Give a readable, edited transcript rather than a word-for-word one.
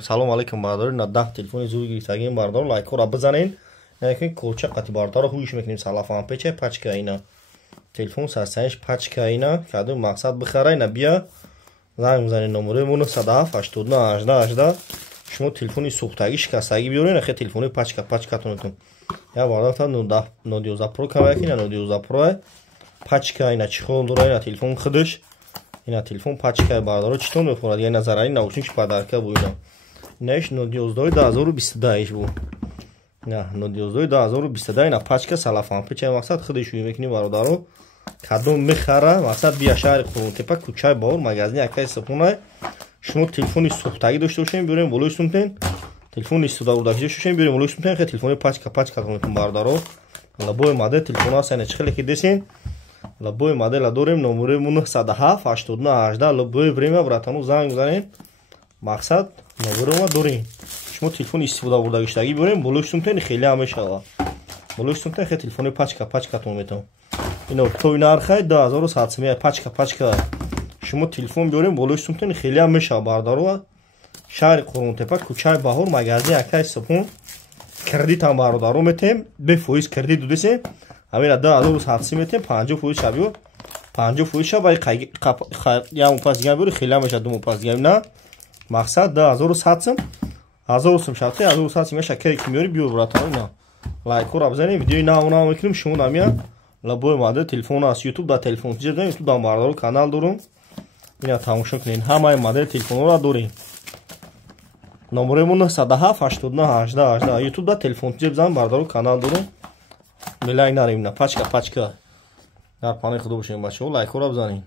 салом алейкум бардори на 10 телефони зури гирифтагиин бардор лайкора бизанен якин кулча қати бардора хуиш мекунем салафан пече пачка ина телефон сарсаниш пачка ина каду мақсад бихара ина бия занг мизанен номеремон 107 шумо телефони сӯхтагӣ шикастагӣ биёрен ахе телефони пачкатонатон я бардорта 012 про кама якин 012 про пачка ина чихол дора ина телефон худаш ина телефон пачка бардоро читон мехорад я назарани наушниш падарка бу ина неш 012 бу на 012 ина пачка салафан печа мақсад худаш ю мекунӣ бародаро кадом мехара мақсад бия шаҳри қурунтепа кӯчаи бовур магазини акаи сапуна шумо телефони сӯхтагӣ дошта бошем биёрем болои сумтен телефони истодавурдагӣ дошта бошем биёрем болои сумтен хе телефони пачка тонетон бародаро лабои модел телефон ҳастан чихеле ки десен лабои модела дорем номеремон 107 лабои время братану занг занен мақсад номерема дорем шумо телефони истодавурдагиштагӣ биёрем болои сумтен хеле ҳам мешава болои сумтен хе телефони пачка тонетон ина тои нархай 2700 пачка шумо телефон биёрем болои сумтен хеле ҳам мешава бардаро шаҳри қурунтепа кӯчаи баҳор магазини акаи сапун кредитам бародаро метем бефоиз кредит дудесе ҳамина 2700 метем 50% шабиё 50% шаба я пас дигар биёри хеле ҳам меша ду пас дигар на мақсад 2700 1000 шабти 1100 меша кери ки миёри биё братаро на лайкора бизанем видеои нав мекунем шумо намия лабои модел телефон аст ютуб да телефон ҷебдем ютуб да бардаро канал дорум ина тамошо кунен ҳамаи модел телефонро дорем номеремон 107 ютуб да телефон ҷебзан бардаро канал дорум милай нарем на пачка дар панаи худо бошем бачаҳо лайкора бизанем